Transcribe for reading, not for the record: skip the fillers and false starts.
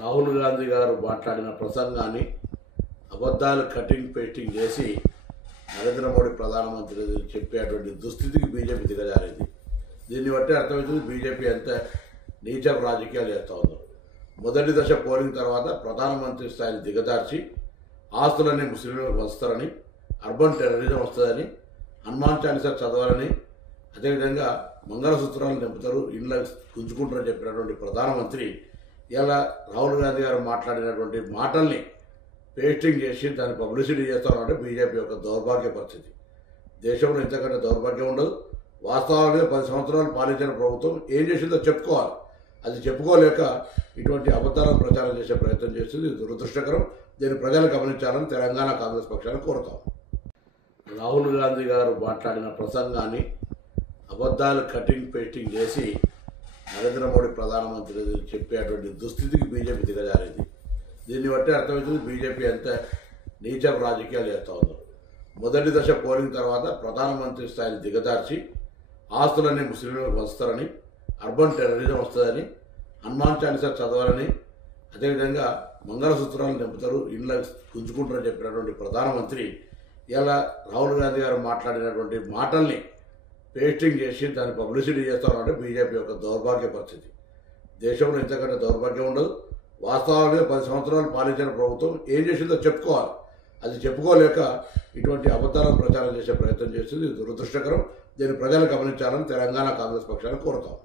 రాహుల్ గాంధీ గారు మాట్లాడిన ప్రసంగాన్ని అబద్ధాలు కటింగ్ పేస్టింగ్ చేసి నరేంద్ర మోడీ ప్రధానమంత్రి చెప్పేటువంటి దుస్థితికి బీజేపీ దిగజారింది. దీన్ని బట్టి అర్థమవుతుంది బీజేపీ ఎంత నీచ రాజకీయాలు చేస్తూ ఉందో. మొదటి దశ పోలింగ్ తర్వాత ప్రధానమంత్రి స్థాయిని దిగజార్చి ఆస్తులన్నీ ముస్లింలకు వస్తారని, అర్బన్ టెర్రరిజం వస్తుందని, హనుమాన్ చాలీసా చదవాలని, అదేవిధంగా మంగళసూత్రాలు నింపుతారు, ఇళ్ళ గుంజుకుంటారని చెప్పినటువంటి ప్రధానమంత్రి ఇలా రాహుల్ గాంధీ గారు మాట్లాడినటువంటి మాటల్ని పేస్టింగ్ చేసి దాన్ని పబ్లిసిటీ చేస్తారంటే బీజేపీ యొక్క దౌర్భాగ్య పరిస్థితి. దేశంలో ఇంతకంటే దౌర్భాగ్యం ఉండదు. వాస్తవాలుగా 10 సంవత్సరాలు పాలించిన ప్రభుత్వం ఏం చేసిందో చెప్పుకోవాలి. అది చెప్పుకోలేక ఇటువంటి అబద్ధాలను ప్రచారం చేసే ప్రయత్నం చేస్తుంది. ఇది దురదృష్టకరం. దీన్ని ప్రజలు గమనించాలని తెలంగాణ కాంగ్రెస్ పక్షాన్ని కోరుతాం. రాహుల్ గాంధీ గారు మాట్లాడిన ప్రసంగాన్ని అబద్ధాలు కటింగ్ పేస్టింగ్ చేసి నరేంద్ర మోడీ ప్రధానమంత్రి చెప్పేటువంటి దుస్థితికి బీజేపీ దిగజారింది. దీన్ని బట్టి అర్థమవుతుంది బీజేపీ ఎంత నీచ రాజకీయాలు చేస్తూ ఉందో. మొదటి దశ పోలింగ్ తర్వాత ప్రధానమంత్రి స్థాయిని దిగజార్చి ఆస్తులన్నీ ముస్లింలకు వస్తారని, అర్బన్ టెర్రరిజం వస్తుందని, హనుమాన్ చాలీసా చదవాలని, అదేవిధంగా మంగళసూత్రాలు నింపుతారు, ఇళ్ళ గుంజుకుంటారని చెప్పినటువంటి ప్రధానమంత్రి ఇలా రాహుల్ గాంధీ గారు మాట్లాడినటువంటి మాటల్ని పేస్టింగ్ చేసి దాన్ని పబ్లిసిటీ చేస్తారంటే బీజేపీ యొక్క దౌర్భాగ్య పరిస్థితి. దేశంలో ఇంతకంటే దౌర్భాగ్యం ఉండదు. వాస్తవాలుగా 10 సంవత్సరాలు పాలించిన ప్రభుత్వం ఏం చేసిందో చెప్పుకోవాలి. అది చెప్పుకోలేక ఇటువంటి అబద్ధాలను ప్రచారం చేసే ప్రయత్నం చేస్తుంది. ఇది దురదృష్టకరం. దీన్ని ప్రజలు గమనించాలని తెలంగాణ కాంగ్రెస్ పక్షాన్ని కోరుతాం.